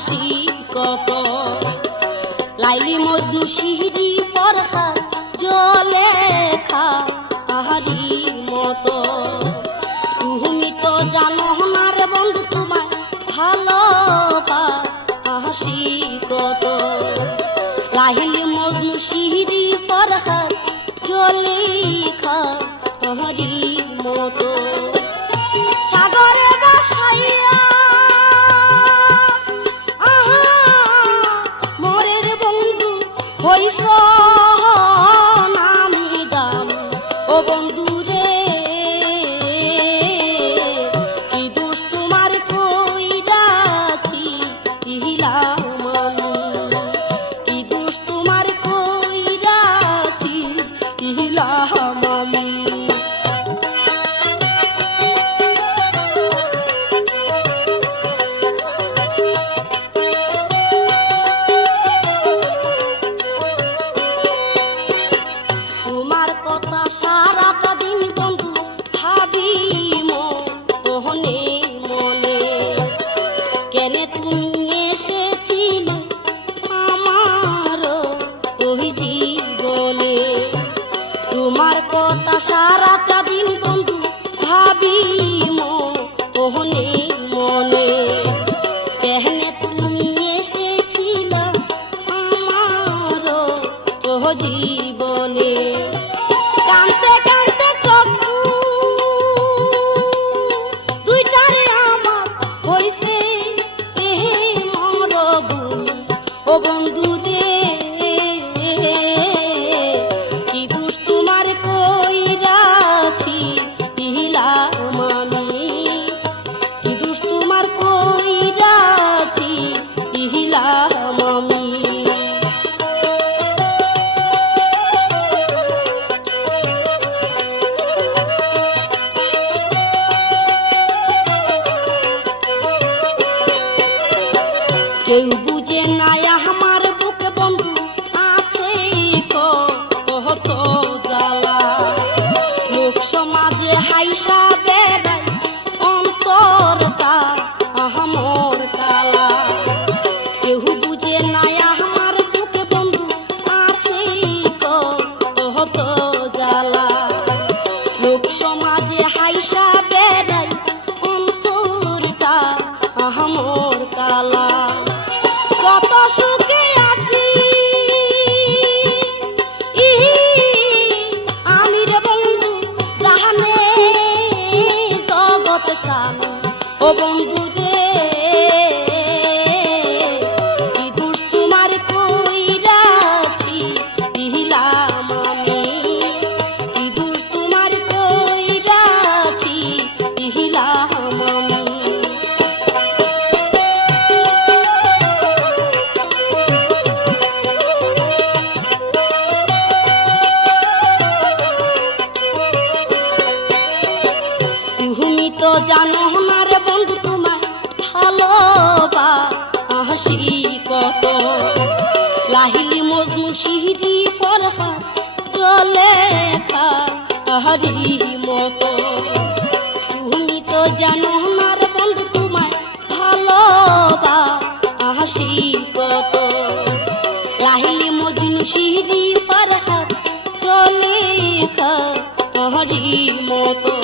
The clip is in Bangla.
হাসি কত লাইলি মজনু শিহরি ফরহাদ জলেখা আহারি মতো তুমি তো জানো না রে বন্ধু তোমায় ভালোবাসি কত লাইলি মজনু শিহরি ফরহাদ জলেখা আহারি মতো সাগরে বাসাইয়া মোরের বন্ধু হইস নামি দাম ও বন্ধু রে কি দোষ তোমার কইরাছি ইহিলাম আমি কি দোষ তোমার কইরাছি ইহিলাম আমি সারাটা দিন বন্ধু ভাবি মনে মনে কেন তুমি এসেছিলে আমার ওই জীবনে তোমার কথা সারাটা দিন বন্ধু ভাবি মনে মনে কেন তুমি এসেছিলে আমার ওই জীবনে কানতে কানতে চক্ষু দুইটারে আমার হইছে মরভূমি ও বন্ধু রে কি দোষ তোমার কইরাছি ইহিলাম আমি কি দোষ তোমার কইরাছি ইহিলাম আমি কেউ বুঝে নাই আমার বুকে বন্ধু আছে কত জ্বালা লোক সমাজে হাইসা বেড়াই অন্তরটা আমার কালা কেউ বুঝে নাই আমার বুকে বন্ধু আছে কত জ্বালা লোক সমাজে হাইসা বেড়াই অন্তরটা আমার কালা কত সুখে আছি আমি রে বন্ধু জানে জগৎ স্বামী ও বন্ধু রে কি দোষ তোমার কইরাছি ইহিলাম আমি কি দোষ তোমার কইরাছি ইহিলাম আমি তুমি তো জানো না রে বন্ধু তোমায় ভালোবাসি কত লাহিলি মজনু শিহরি ফরহাদ জলেখা আহারি মতো তুমি তো জানো না রে বন্ধু তোমায় ভালোবাসি কত লাহিলি মজনু শিহরি ফরহাদ জলেখা আহারি মতো